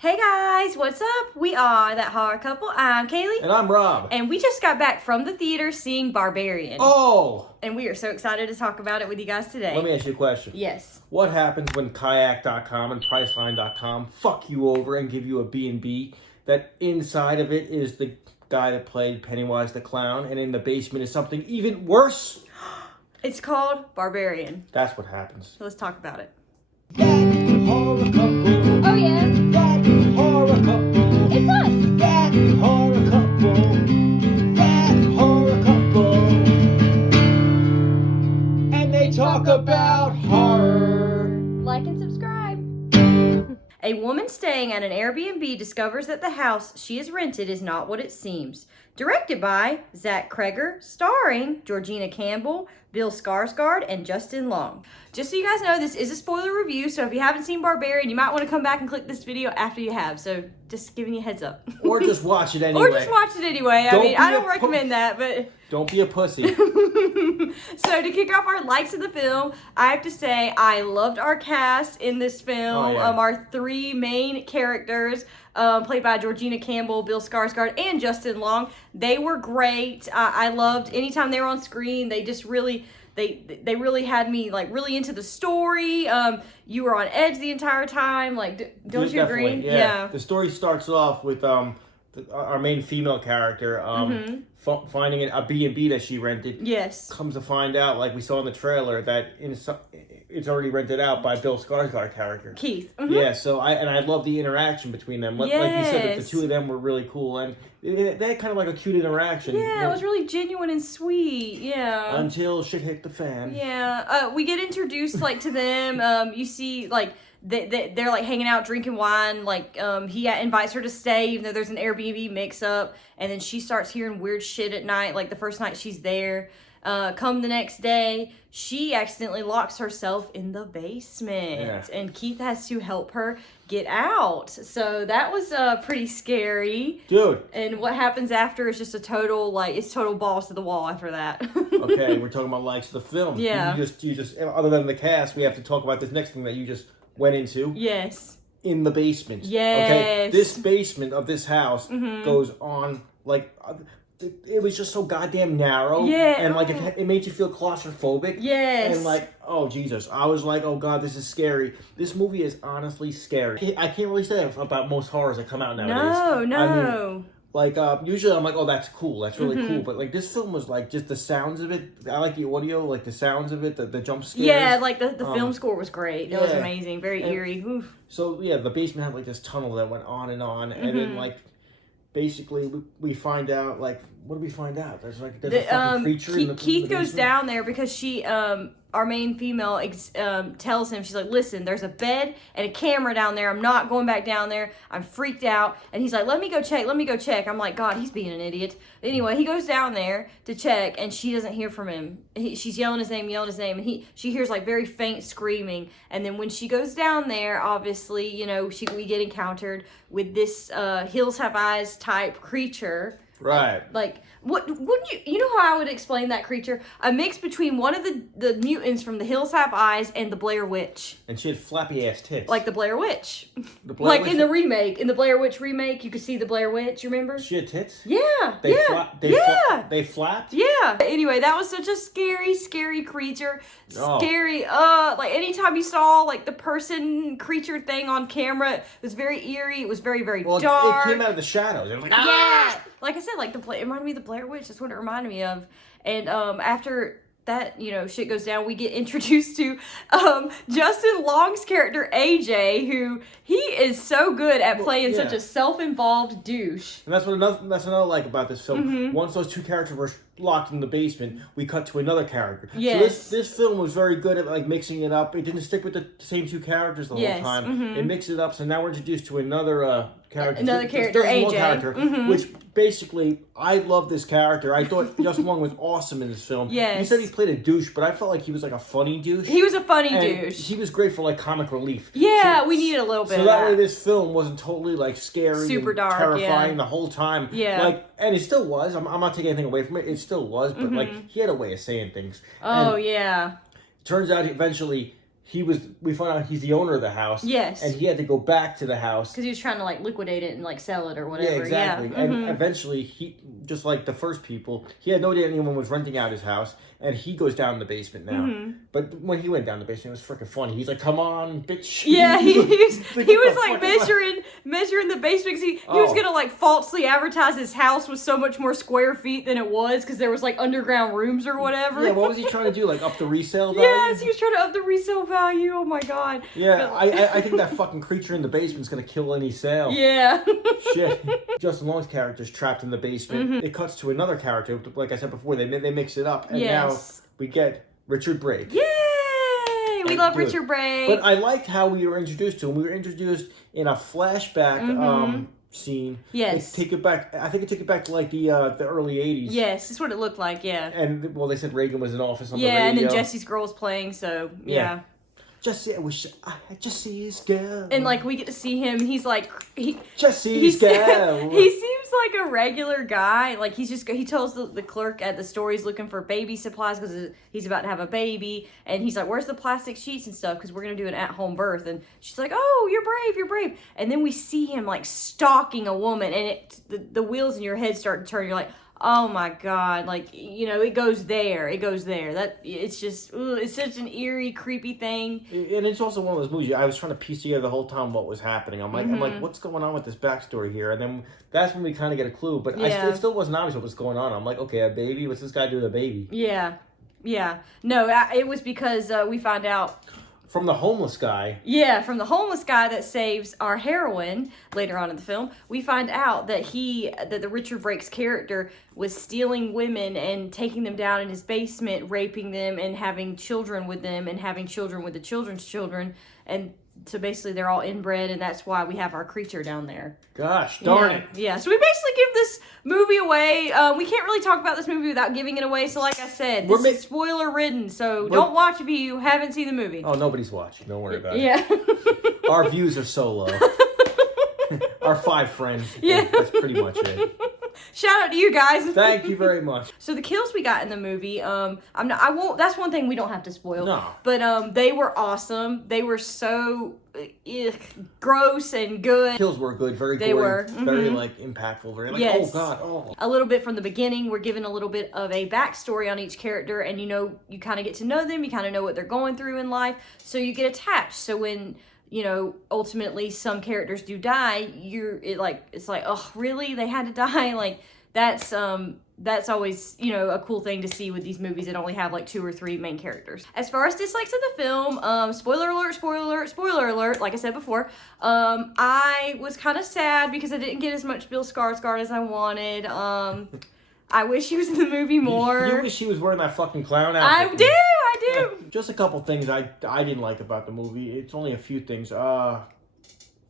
Hey guys, what's up? We are That Horror Couple. I'm Kaylee. And I'm Rob. And we just got back from the theater seeing Barbarian. Oh! And we are so excited to talk about it with you guys today. Let me ask you a question. Yes. What happens when kayak.com and priceline.com fuck you over and give you a B&B that inside of it is the guy that played Pennywise the Clown and in the basement is something even worse? It's called Barbarian. That's what happens. So let's talk about it. That horror couple. Oh yeah. That horror couple. It's us. That horror couple. That horror couple. And they talk about horror. Like and subscribe. A woman staying at an Airbnb discovers that the house she has rented is not what it seems. Directed by Zach Kreger, starring Georgina Campbell, Bill Skarsgård, and Justin Long. Just so you guys know, this is a spoiler review, so if you haven't seen Barbarian, you might want to come back and click this video after you have. So just giving you a heads up. Or just watch it anyway. Or just watch it anyway. I don't recommend that, but... Don't be a pussy. So to kick off our likes of the film, I have to say I loved our cast in this film. Oh, yeah. Our three main characters, played by Georgina Campbell, Bill Skarsgård, and Justin Long. They were great. I loved anytime they were on screen. They just really... They really had me like really into the story. You were on edge the entire time. Like, don't you agree? Yeah. The story starts off with our main female character finding a B&B that she rented. Yes. Comes to find out, like we saw in the trailer, that it's already rented out by Bill Skarsgård character. Keith. Yeah, so I love the interaction between them. Like you said, that the two of them were really cool, and they had kind of like a cute interaction. Yeah, it was really genuine and sweet. Yeah. Until shit hit the fan. Yeah. We get introduced like to them. You see like they're like hanging out drinking wine. Like he invites her to stay even though there's an Airbnb mix up, and then she starts hearing weird shit at night. Like the first night she's there. Come the next day, she accidentally locks herself in the basement, and Keith has to help her get out. So that was pretty scary, dude. And what happens after is just a total total balls to the wall after that. Okay, we're talking about likes of the film. Yeah. You just other than the cast, we have to talk about this next thing that you just went into. Yes. In the basement. Yes. Okay, this basement of this house goes on like. It was just so goddamn narrow. Yeah. And like it made you feel claustrophobic. Yes. And like, oh Jesus, I was like, oh God, this is scary. This movie is honestly scary. I can't really say about most horrors that come out nowadays. No. I mean, like usually I'm like, oh, that's cool, that's really cool. But like this film was like just the sounds of it. I like the audio, like the sounds of it, the jump scares. Yeah, like the film score was great. It was amazing, very eerie. Oof. So yeah, the basement had like this tunnel that went on, and then like. Basically, we find out, like, what do we find out? There's a fucking creature in the Keith basement. goes down there because she, our main female, tells him, she's like, listen, there's a bed and a camera down there. I'm not going back down there. I'm freaked out. And he's like, let me go check. I'm like, God, he's being an idiot. Anyway, he goes down there to check, and she doesn't hear from him. She's yelling his name, and she hears, like, very faint screaming. And then when she goes down there, obviously, you know, we get encountered with this Hills Have Eyes type creature. Right. Like, wouldn't you know how I would explain that creature? A mix between one of the mutants from the Hills Have Eyes and the Blair Witch. And she had flappy ass tits. Like the Blair Witch. The Blair Witch? In the remake. In the Blair Witch remake, you could see the Blair Witch, you remember? She had tits? Yeah. They flapped? Yeah. Anyway, that was such a scary creature. Scary. Like anytime you saw like the person creature thing on camera, it was very eerie. It was very, very dark. It came out of the shadows. It was like, yeah. Like I said, like it reminded me of the Blair Witch. That's what it reminded me of. And after that, you know, shit goes down, we get introduced to Justin Long's character AJ, who he is so good at playing such a self-involved douche. And that's another like about this film. Once those two characters were locked in the basement, we cut to another character. Yes. So this film was very good at like mixing it up. It didn't stick with the same two characters the whole time. It mixed it up, so now we're introduced to another character. AJ. One character, which basically, I love this character. I thought Justin Long was awesome in this film. Yes. He said he played a douche, but I felt like he was like a funny douche. He was a funny and douche. He was great for like comic relief. Yeah, we needed a little bit so of that that. way this film wasn't totally like scary Super and dark, terrifying the whole time. Yeah. Like, and it still was. I'm not taking anything away from it. It still was, but like he had a way of saying things. Oh, and yeah. Turns out eventually we found out he's the owner of the house. Yes. And he had to go back to the house. Because he was trying to, like, liquidate it and, like, sell it or whatever. Yeah, exactly. Yeah. And eventually, he, just like the first people, he had no idea anyone was renting out his house. And he goes down in the basement now. But when he went down the basement, it was freaking funny. He's like, come on, bitch. Yeah, he was like measuring the basement because he was going to, like, falsely advertise his house with so much more square feet than it was because there was, like, underground rooms or whatever. Yeah, what was he trying to do? Like, up the resale value? Yes, he was trying to up the resale value. Oh, my God. Yeah, I think that fucking creature in the basement's going to kill any sale. Yeah. Shit. Justin Long's character's trapped in the basement. It cuts to another character. Like I said before, they mix it up. And now we get Richard Brake. Yay! We love Richard Brake. But I liked how we were introduced to him. We were introduced in a flashback scene. Yes. I think it took it back to like the early 80s. Yes, that's what it looked like, yeah. And, well, they said Reagan was in office on the radio. Yeah, and then Jesse's girl's playing, so, yeah. Jesse's girl. And, like, we get to see him, he's like... Jesse's girl. He seems like a regular guy. Like, he tells the clerk at the store he's looking for baby supplies because he's about to have a baby. And he's like, where's the plastic sheets and stuff? Because we're going to do an at-home birth. And she's like, oh, you're brave. And then we see him, like, stalking a woman. And the wheels in your head start to turn. You're like... Oh my God! Like, you know, it goes there. It's just, it's such an eerie, creepy thing. And it's also one of those movies. I was trying to piece together the whole time what was happening. I'm like, what's going on with this backstory here? And then that's when we kind of get a clue. But it still wasn't obvious what was going on. I'm like, okay, a baby. What's this guy doing with a baby? Yeah. No, it was because we find out. From the homeless guy. Yeah, from the homeless guy that saves our heroine later on in the film, we find out that the Richard Brake's character was stealing women and taking them down in his basement, raping them and having children with them and having children with the children's children. And so basically they're all inbred, and that's why we have our creature down there. Gosh, darn it. Yeah, so we basically give this movie away. We can't really talk about this movie without giving it away. So like I said, this is spoiler-ridden, so don't watch if you haven't seen the movie. Oh, nobody's watching. Don't worry about it. Yeah. Our views are so low. Our 5 friends. Yeah. That's pretty much it. Shout out to you guys. Thank you very much. So the kills we got in the movie, that's one thing we don't have to spoil. No. But they were awesome. They were so gross and good. Kills were good, very They gory, were. very like impactful, very like Yes. oh God, oh. A little bit from the beginning, we're given a little bit of a backstory on each character, and you kind of get to know them, you kind of know what they're going through in life, so you get attached. So when ultimately some characters do die, it's like, oh, really? They had to die? Like, that's always, a cool thing to see with these movies that only have like 2 or 3 main characters. As far as dislikes of the film, spoiler alert, like I said before, I was kind of sad because I didn't get as much Bill Skarsgård as I wanted. I wish he was in the movie more. You wish he was wearing that fucking clown outfit. I do. Just a couple things I didn't like about the movie. It's only a few things.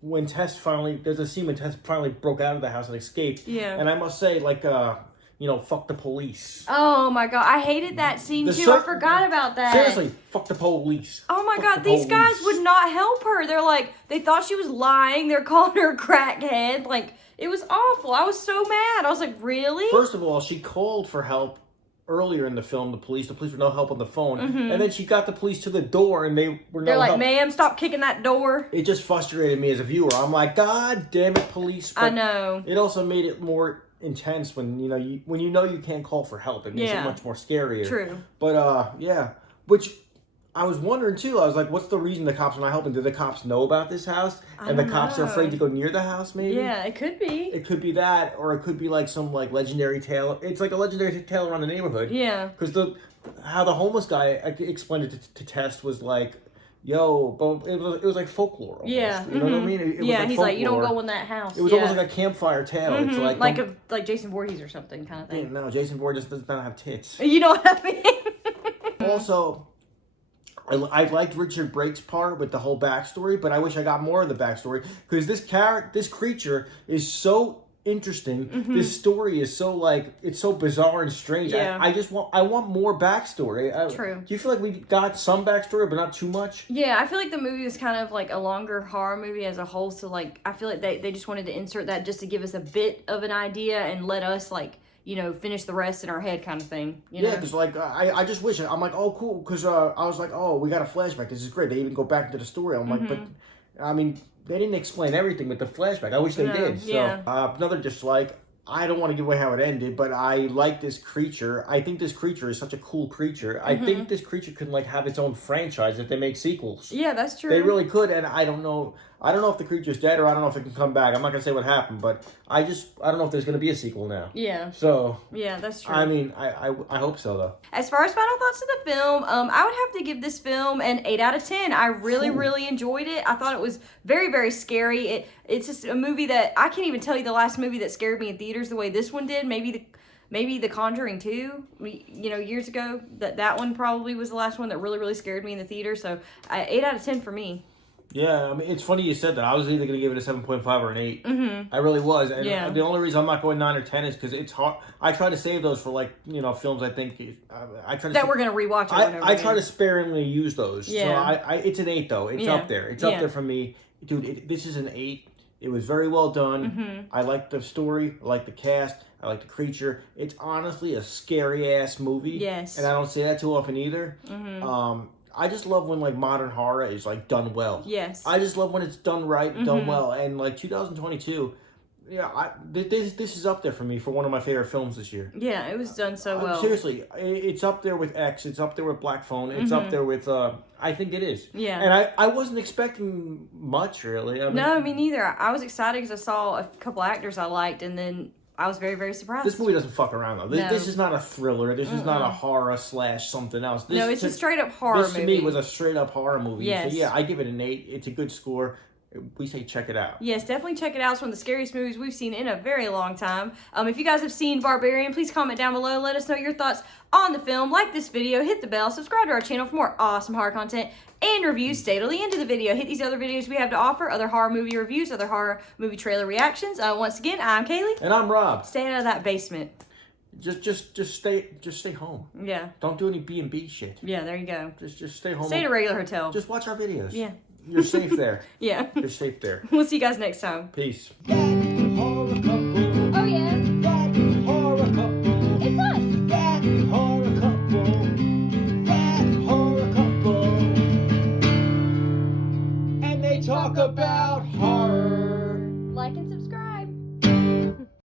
When there's a scene when Tess finally broke out of the house and escaped. Yeah. And I must say, like, fuck the police. Oh my God, I hated that scene too. I forgot about that. Seriously, fuck the police. Oh my God, these guys would not help her. They're like, they thought she was lying. They're calling her a crackhead. Like, it was awful. I was so mad. I was like, really? First of all, she called for help earlier in the film. The police were no help on the phone. And then she got the police to the door and they were no help. They're like, ma'am, stop kicking that door. It just frustrated me as a viewer. I'm like, God damn it, police. But I know. It also made it more intense when you can't call for help. It makes it much more scarier. True. But which I was wondering too. I was like, what's the reason the cops are not helping? Do the cops know about this house and the cops are afraid to go near the house? Maybe. Yeah, it could be. It could be that, or it could be like some like legendary tale. It's like a legendary tale around the neighborhood. Yeah. Because how the homeless guy explained it to Tess was like, yo, but it was like folklore. Almost. Yeah. You know what I mean? It was he's folklore. like, you don't go in that house. It was almost like a campfire tale. It's like Jason Voorhees or something kind of thing. No, Jason Voorhees does not have tits. You know what I mean? Also, I liked Richard Brake's part with the whole backstory, but I wish I got more of the backstory because this creature is so interesting. This story is so it's so bizarre and strange. Yeah. I want more backstory. True. Do you feel like we got some backstory, but not too much? Yeah, I feel like the movie was kind of like a longer horror movie as a whole. So like, I feel like they just wanted to insert that just to give us a bit of an idea and let us finish the rest in our head kind of thing. Yeah, because like I just wish I'm like, oh cool, because I was like, oh, we got a flashback. This is great. They even go back into the story. I'm like, but I mean, they didn't explain everything with the flashback. I wish they did. So another dislike. I don't want to give away how it ended, but I like this creature. I think this creature is such a cool creature. I think this creature could like have its own franchise if they make sequels. Yeah, that's true. They really could, and I don't know. I don't know if the creature's dead or I don't know if it can come back. I'm not gonna say what happened, but I don't know if there's gonna be a sequel now. Yeah. So. Yeah, that's true. I mean, I hope so though. As far as final thoughts of the film, I would have to give this film an 8 out of 10. I really, really enjoyed it. I thought it was very, very scary. It's just a movie that I can't even tell you the last movie that scared me in theaters the way this one did. Maybe The Conjuring 2, years ago. That one probably was the last one that really, really scared me in the theater. So 8 out of 10 for me. Yeah, I mean, it's funny you said that. I was either going to give it a 7.5 or an 8. I really was. And the only reason I'm not going 9 or 10 is because it's hard. I try to save those for, like, films I think... I try to that we're going to rewatch it. I try to sparingly use those. Yeah. So it's an 8, though. It's up there. It's up there for me. Dude, this is an 8. It was very well done. I like the story. I like the cast. I like the creature. It's honestly a scary-ass movie. Yes. And I don't say that too often either. I just love when like modern horror is like done well. Yes. I just love when it's done right, done well, and like 2022. Yeah, this is up there for me for one of my favorite films this year. Yeah, it was done so well. Seriously, it's up there with X. It's up there with Black Phone. It's up there with. I think it is. Yeah. And I wasn't expecting much really. No, me neither. I was excited because I saw a couple actors I liked, and then I was very, very surprised. This movie doesn't fuck around though. This is not a thriller. This is not a horror / something else. It's a straight up horror movie. This to me was a straight up horror movie. Yes. So yeah, I give it an 8. It's a good score. We say check it out. Yes, definitely check it out. It's one of the scariest movies we've seen in a very long time. If you guys have seen Barbarian, please comment down below. Let us know your thoughts on the film. Like this video, hit the bell, subscribe to our channel for more awesome horror content and reviews. Stay till the end of the video. Hit these other videos we have to offer, other horror movie reviews, other horror movie trailer reactions. Once again, I'm Kaylee. And I'm Rob. Stay out of that basement. Just stay home. Yeah. Don't do any B&B shit. Yeah, there you go. Just stay home. Stay at a regular hotel. Just watch our videos. Yeah. You're safe there. Yeah. You're safe there. We'll see you guys next time. Peace. Horror couple.